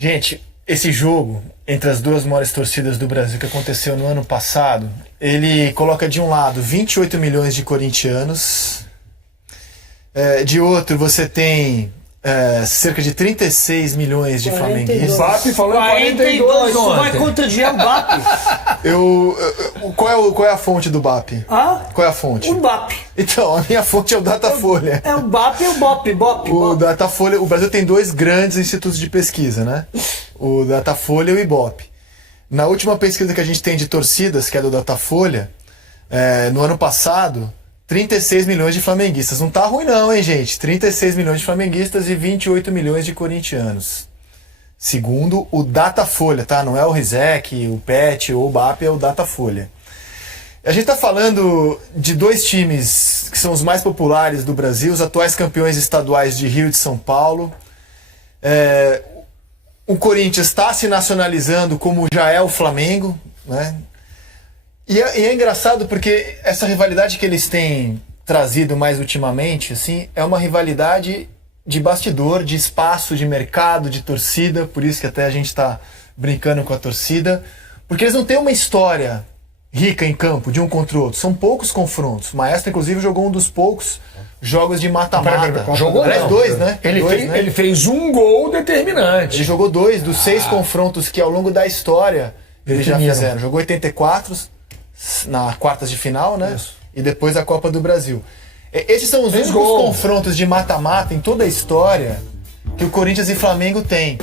Gente, esse jogo entre as duas maiores torcidas do Brasil que aconteceu no ano passado, ele coloca de um lado 28 milhões de corintianos, de outro você tem cerca de 36 milhões de 42. flamenguistas. O BAP falou 42 Tu vai ontem. contradizer o BAP. Qual é a fonte do BAP? Qual é a fonte? O BAP. Então, a minha fonte é o Datafolha. É o BAP e o BOP. O Datafolha, o Brasil tem dois grandes institutos de pesquisa, né? O Datafolha e o Ibope. Na última pesquisa que a gente tem de torcidas, que é do Datafolha, no ano passado, 36 milhões de flamenguistas. Não tá ruim não, hein, gente? 36 milhões de flamenguistas e 28 milhões de corintianos. Segundo o Datafolha, tá? Não é o Rizek, o PET ou o BAP, é o Datafolha. A gente tá falando de dois times que são os mais populares do Brasil, os atuais campeões estaduais de Rio e de São Paulo. O Corinthians está se nacionalizando como já é o Flamengo, né? E é engraçado porque essa rivalidade que eles têm trazido mais ultimamente, assim, é uma rivalidade de bastidor, de espaço, de mercado, de torcida, por isso que até a gente está brincando com a torcida, porque eles não têm uma história rica em campo, de um contra o outro. São poucos confrontos. O Maestro, inclusive, jogou um dos poucos jogos de mata-mata. Jogou não. Dois, né? Ele fez um gol determinante. Ele jogou 2 dos 6 confrontos que ao longo da história eles já fizeram. Jogou 84 na quartas de final, né? Isso. E depois a Copa do Brasil. Esses são os únicos confrontos de mata-mata em toda a história que o Corinthians e Flamengo têm.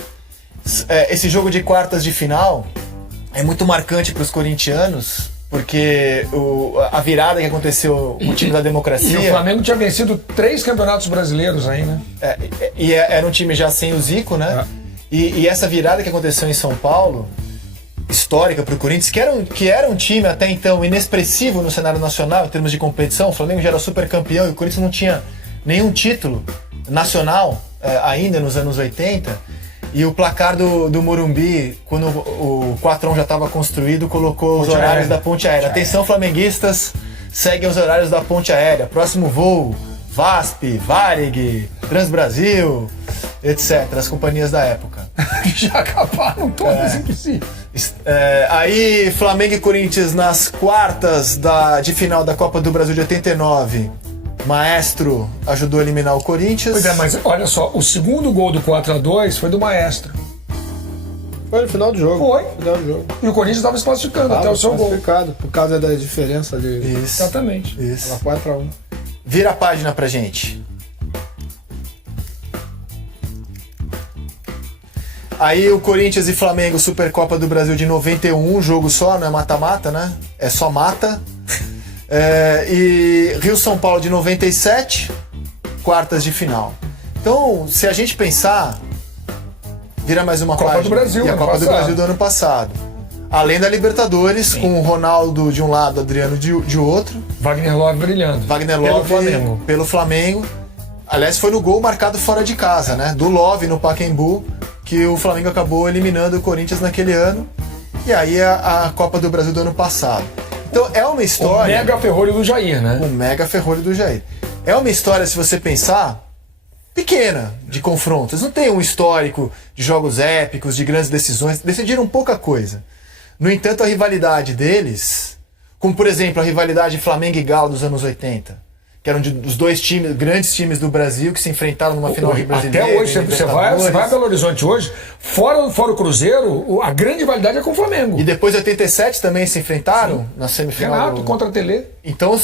Esse jogo de quartas de final é muito marcante para os corintianos, porque a virada que aconteceu no time da democracia... E o Flamengo tinha vencido 3 campeonatos brasileiros aí, né? Era um time já sem o Zico, né? E essa virada que aconteceu em São Paulo, histórica para o Corinthians, que era um time até então inexpressivo no cenário nacional em termos de competição. O Flamengo já era super campeão e o Corinthians não tinha nenhum título nacional ainda nos anos 80. E o placar do Morumbi, quando o 4x1 já estava construído, colocou os horários da ponte aérea. Atenção, flamenguistas, seguem os horários da ponte aérea. Próximo voo, VASP, Varig, Transbrasil, etc. As companhias da época. Já acabaram todas, impossível. Aí, Flamengo e Corinthians nas quartas de final da Copa do Brasil de 89. Maestro ajudou a eliminar o Corinthians. Pois é, mas olha só, o segundo gol do 4x2 foi do Maestro. Foi no final do jogo. Foi. No final do jogo. E o Corinthians estava se classificando até o seu gol. Por causa da diferença de... Isso. Exatamente. Isso. 4x1. Vira a página pra gente. Aí o Corinthians e Flamengo, Supercopa do Brasil de 91, jogo só, não é mata-mata, né? É só mata. E Rio-São Paulo de 97, quartas de final. Então, se a gente pensar, vira mais uma Copa página. do Brasil, e a ano Copa do passado. Brasil do ano passado. Além da Libertadores, com o Ronaldo de um lado, Adriano de outro. Wagner Love brilhando. Wagner Love pelo Flamengo. Aliás, foi no gol marcado fora de casa, né? Do Love no Pacaembu, que o Flamengo acabou eliminando o Corinthians naquele ano. E aí a Copa do Brasil do ano passado. Então é uma história... O mega ferrolho do Jair, né? O mega ferrolho do Jair. É uma história, se você pensar, pequena de confrontos. Não tem um histórico de jogos épicos, de grandes decisões. Decidiram pouca coisa. No entanto, a rivalidade deles, como por exemplo a rivalidade Flamengo e Galo dos anos 80, que eram os dois grandes times do Brasil que se enfrentaram numa final de brasileiro. Até hoje, você vai a Belo Horizonte hoje, fora o Cruzeiro, a grande rivalidade é com o Flamengo. E depois, em 87, também se enfrentaram na semifinal. Renato contra a Tele. Então,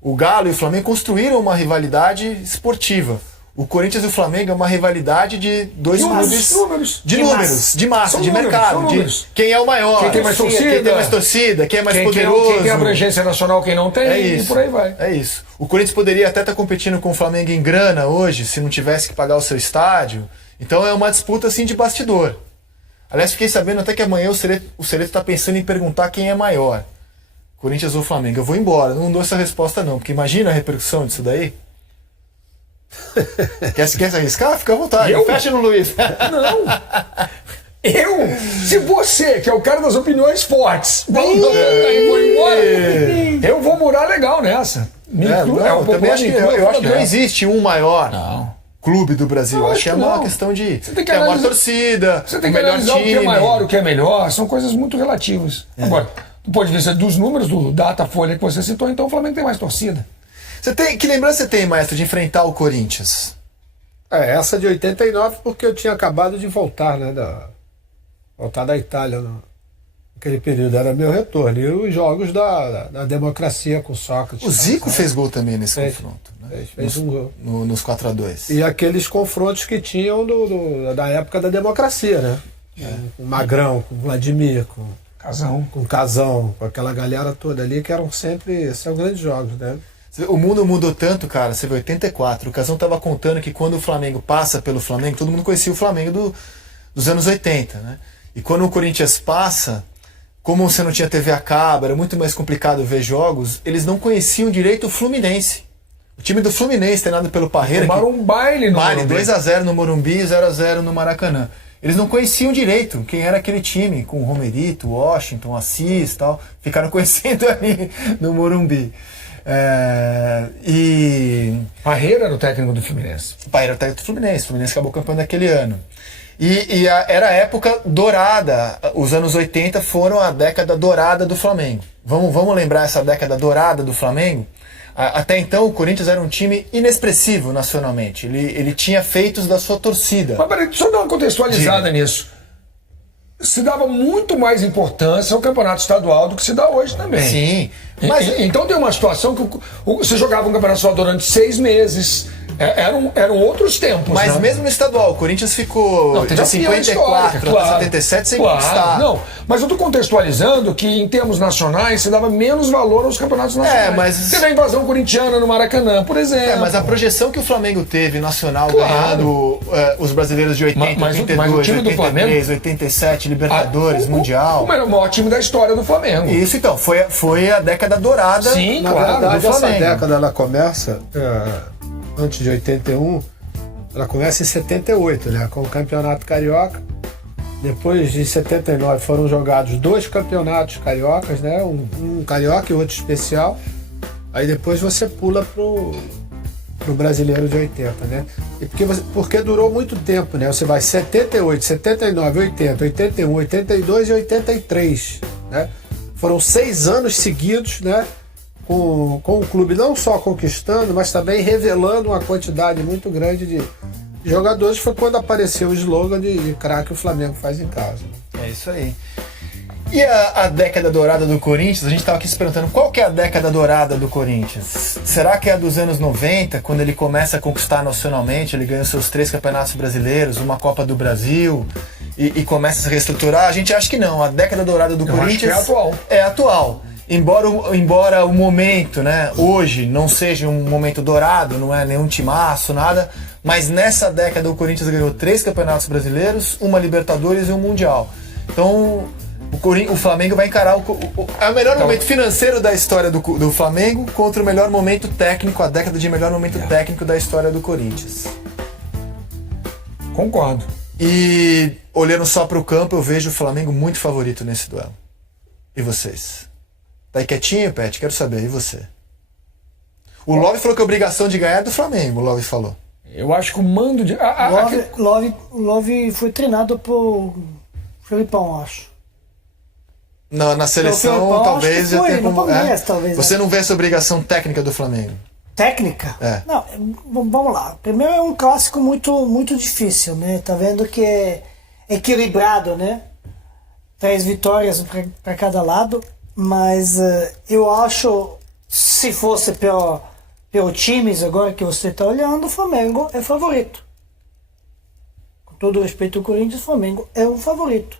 o Galo e o Flamengo construíram uma rivalidade esportiva. O Corinthians e o Flamengo é uma rivalidade de dois clubes de massa, de mercado, de quem é o maior, quem tem mais torcida, quem é mais poderoso, quem tem abrangência nacional, quem não tem, e por aí vai. É isso. O Corinthians poderia até estar competindo com o Flamengo em grana hoje, se não tivesse que pagar o seu estádio. Então é uma disputa assim de bastidor. Aliás, fiquei sabendo até que amanhã o Seleto está pensando em perguntar quem é maior, Corinthians ou Flamengo. Eu vou embora, não dou essa resposta não, porque imagina a repercussão disso daí. Quer se arriscar? Fica à vontade. Fecha no Luiz. Não. Se você, que é o cara das opiniões fortes, vou embora, eu vou morar legal nessa. Eu também acho que não existe um maior. Não. clube do Brasil. Eu Acho acho que é que uma não. questão de Você tem que ter uma analisar- torcida, Você tem o que melhor analisar o que é time. maior, o que é melhor. São coisas muito relativas. Agora, do ponto de vista dos números do Datafolha que você citou, então o Flamengo tem mais torcida. Que lembrança você tem, maestro, de enfrentar o Corinthians? Essa de 89, porque eu tinha acabado de voltar, né? Voltar da Itália naquele período. Era meu retorno. E os jogos da democracia com Sócrates. O Zico fez gol também nesse Fez. confronto, né? Fez um gol. Nos 4-2. E aqueles confrontos que tinham da época da democracia, né? Com o Magrão, com o Vladimir, Casão. com o Casão, com aquela galera toda ali, que são grandes jogos, né? O mundo mudou tanto, cara. Você vê 84. O Casão tava contando que quando o Flamengo passa pelo Flamengo, todo mundo conhecia o Flamengo dos anos 80, né? E quando o Corinthians passa, como você não tinha TV a cabo, era muito mais complicado ver jogos, eles não conheciam direito o Fluminense. O time do Fluminense, treinado pelo Parreira. Tomaram um baile no Morumbi. 2-0 no Morumbi e 0-0 no Maracanã. Eles não conheciam direito quem era aquele time, com o Romerito, Washington, Assis e tal. Ficaram conhecendo ali no Morumbi. Parreira era o técnico do Fluminense. O pai era o técnico do Fluminense. O Fluminense acabou campeão naquele ano. Era a época dourada. Os anos 80 foram a década dourada do Flamengo. Vamos lembrar essa década dourada do Flamengo? Até então o Corinthians era um time inexpressivo nacionalmente. Ele tinha feitos da sua torcida. Mas peraí, deixa eu dar uma contextualizada nisso. Se dava muito mais importância ao campeonato estadual do que se dá hoje também. Sim. Mas Então tem uma situação que você jogava um campeonato estadual durante 6 meses. Eram outros tempos. Mas né? mesmo no estadual, o Corinthians ficou de 54 até 77 sem conquistar. Não, mas eu estou contextualizando que em termos nacionais se dava menos valor aos campeonatos nacionais. Mas teve a invasão corintiana no Maracanã, por exemplo. Mas a projeção que o Flamengo teve nacional, ganhando os brasileiros de 80, Mas o 82, time do 83, Flamengo, 87, Libertadores, Mundial. O maior time da história do Flamengo. Isso então, foi a década dourada. Sim, Na claro, verdade, do essa Flamengo. década ela começa antes de 81, ela começa em 78, né, com o Campeonato Carioca. Depois de 79 foram jogados 2 campeonatos cariocas, né, um carioca e outro especial. Aí depois você pula pro brasileiro de 80, né? E porque durou muito tempo, né? Você vai 78, 79, 80, 81, 82 e 83, né? Foram 6 anos seguidos, né? Com o clube não só conquistando, mas também revelando uma quantidade muito grande de jogadores. Foi quando apareceu o slogan de craque o Flamengo faz em casa. É isso aí. E a década dourada do Corinthians? A gente estava aqui se perguntando qual que é a década dourada do Corinthians. Será que é a dos anos 90, quando ele começa a conquistar nacionalmente, ele ganha os seus 3 campeonatos brasileiros, uma Copa do Brasil e começa a se reestruturar? A gente acha que não. A década dourada do Corinthians acho que é atual. É atual. Embora o momento, né, hoje não seja um momento dourado, não é nenhum timaço, nada, mas nessa década o Corinthians ganhou 3 campeonatos brasileiros, uma Libertadores e um Mundial. Então o Flamengo vai encarar é o melhor momento financeiro da história do Flamengo contra o melhor momento técnico, a década de melhor momento técnico da história do Corinthians. Concordo. E olhando só para o campo, eu vejo o Flamengo muito favorito nesse duelo. E vocês? Tá aí quietinho, Pet? Quero saber. E você? O Love falou que a obrigação de ganhar é do Flamengo, o Love falou. Eu acho que o mando de... Love foi treinado por Felipão, acho. Na seleção, Felipão, talvez acho que foi, já tenha no como. Palmeiras, talvez, Você não vê essa obrigação técnica do Flamengo? Técnica? É. Não, vamos lá. Primeiro é um clássico muito, muito difícil, né? Tá vendo que é equilibrado, né? 3 vitórias para cada lado. Mas eu acho, se fosse pelo times agora que você está olhando, o Flamengo é favorito. Com todo respeito ao Corinthians, o Flamengo é o favorito.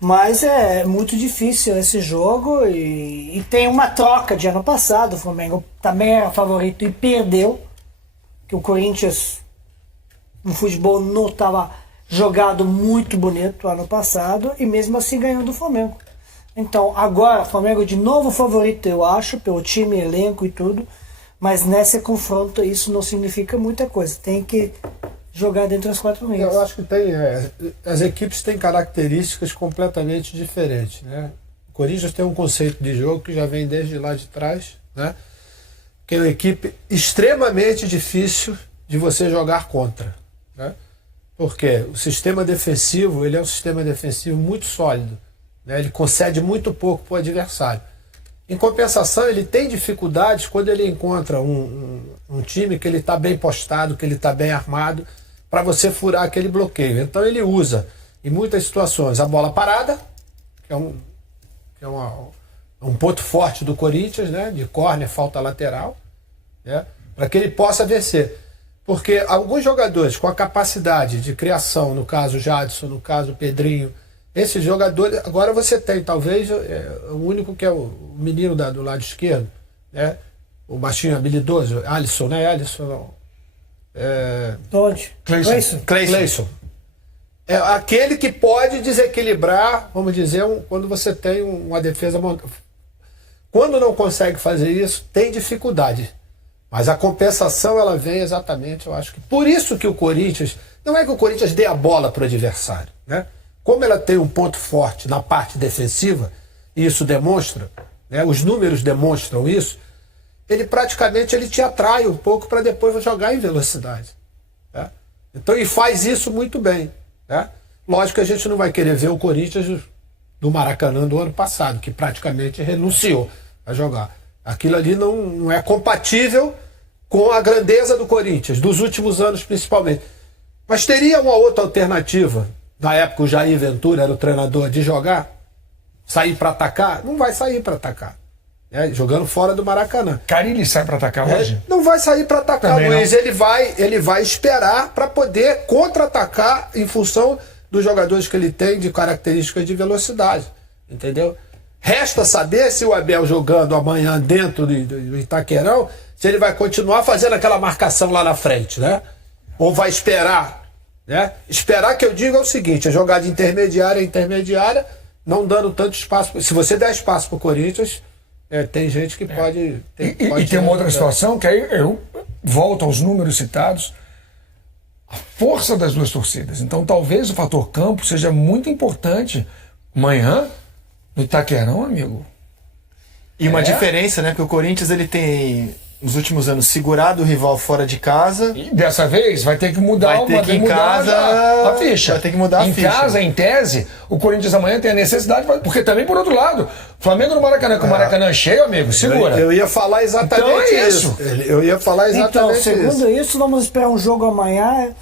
Mas é muito difícil esse jogo e tem uma troca de ano passado. O Flamengo também era favorito e perdeu. Que o Corinthians, no futebol, não estava jogado muito bonito ano passado e mesmo assim ganhou do Flamengo. Então, agora, o Flamengo de novo favorito, eu acho, pelo time, elenco e tudo, mas nesse confronto isso não significa muita coisa. Tem que jogar dentro das 4 linhas. Eu acho que as equipes têm características completamente diferentes, né? O Corinthians tem um conceito de jogo que já vem desde lá de trás, né? Que é uma equipe extremamente difícil de você jogar contra, né? Porque o sistema defensivo, ele é um sistema defensivo muito sólido, né? Ele concede muito pouco para o adversário. Em compensação, ele tem dificuldades quando ele encontra um time que ele está bem postado, que ele está bem armado, para você furar aquele bloqueio. Então ele usa, em muitas situações, a bola parada, que é um ponto forte do Corinthians, né? De córner, falta lateral, né? Para que ele possa vencer. Porque alguns jogadores com a capacidade de criação, no caso o Jadson, no caso o Pedrinho, esses jogadores, agora você tem talvez o único que é o menino do lado esquerdo, né? O baixinho habilidoso, Alisson, né? Alisson não. Onde? Cleison. É aquele que pode desequilibrar, vamos dizer, quando você tem uma defesa montada. Quando não consegue fazer isso, tem dificuldade. Mas a compensação, ela vem exatamente, eu acho que... Por isso que o Corinthians... Não é que o Corinthians dê a bola para o adversário, né? Como ela tem um ponto forte na parte defensiva, e isso demonstra, né? Os números demonstram isso, ele praticamente te atrai um pouco para depois jogar em velocidade, né? Então, e faz isso muito bem, né? Lógico que a gente não vai querer ver o Corinthians do Maracanã do ano passado, que praticamente renunciou a jogar. Aquilo ali não é compatível com a grandeza do Corinthians, dos últimos anos principalmente. Mas teria uma outra alternativa, na época o Jair Ventura era o treinador, de jogar, sair para atacar? Não vai sair para atacar, né? Jogando fora do Maracanã. Carille sai para atacar hoje? Não vai sair para atacar, também Luiz. Ele vai esperar para poder contra-atacar em função dos jogadores que ele tem de características de velocidade, entendeu? Resta saber se o Abel jogando amanhã dentro do Itaquerão, se ele vai continuar fazendo aquela marcação lá na frente, né? Ou vai esperar, né? Esperar, que eu digo, é o seguinte: a jogada intermediária, não dando tanto espaço. Se você der espaço para o Corinthians, tem gente que pode... E tem uma outra situação, que aí eu volto aos números citados, a força das duas torcidas. Então talvez o fator campo seja muito importante amanhã no Itaquerão, amigo. E uma diferença, né? Porque o Corinthians, ele tem, nos últimos anos, segurado o rival fora de casa. E dessa vez vai ter que mudar Vai ter que em casa a ficha. Vai ter que mudar a ficha. Em casa, em tese, o Corinthians amanhã tem a necessidade, porque também, por outro lado, Flamengo no Maracanã, com o Maracanã cheio, amigo, segura. Eu ia falar exatamente então isso. Eu ia falar exatamente isso. Então, segundo isso, vamos esperar um jogo amanhã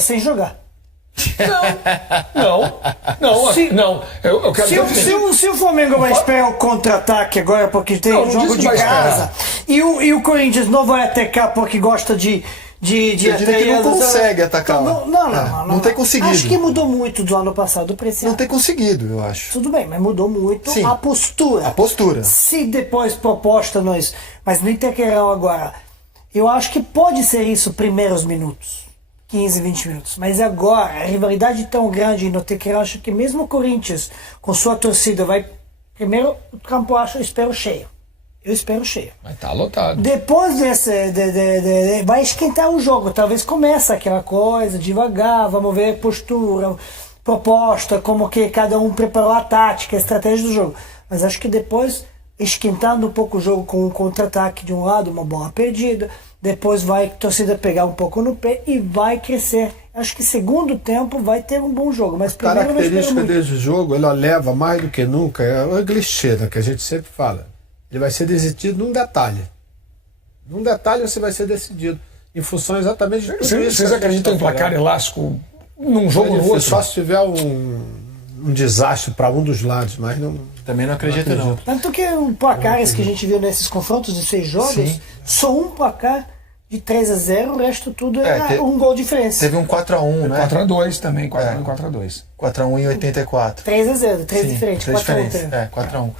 sem jogar. Não. Eu quero se o Flamengo vai esperar o contra-ataque agora porque tem jogo de casa e o Corinthians não vai atacar porque gosta de eu diria que não consegue atacar lá. Não tem conseguido. Acho que mudou muito do ano passado. Não tem conseguido, eu acho. Tudo bem, mas mudou muito. Sim, a postura. Se depois proposta mas no Itaquerão agora, eu acho que pode ser isso primeiros minutos. 15, 20 minutos. Mas agora, a rivalidade tão grande no Itaquerão, acho que mesmo o Corinthians, com sua torcida, vai... Primeiro, o campo, eu espero cheio. Eu espero cheio. Mas tá lotado. Depois vai esquentar o jogo. Talvez comece aquela coisa, devagar, vamos ver postura, proposta, como que cada um preparou a tática, a estratégia do jogo. Mas acho que depois, esquentando um pouco o jogo com um contra-ataque de um lado, uma bola perdida, depois vai a torcida pegar um pouco no pé e vai crescer. Acho que segundo tempo vai ter um bom jogo. Mas a característica desse jogo, ela leva mais do que nunca, é o clichê, né, que a gente sempre fala. Ele vai ser decidido num detalhe. Num detalhe você vai ser decidido. Em função exatamente de tudo isso. Vocês acreditam em placar elástico num jogo no outro? Só se tiver um desastre para um dos lados, mas não... Também não acredito, não. Tanto que o placares que a gente viu nesses confrontos de 6 jogos, só um placar de 3-0, o resto tudo um gol de diferença. Teve um 4-1, né? 4-2 também, 4-1 e 4-2. 4-1 em 84. 3-0, 3 diferentes, 4-1. 4-1.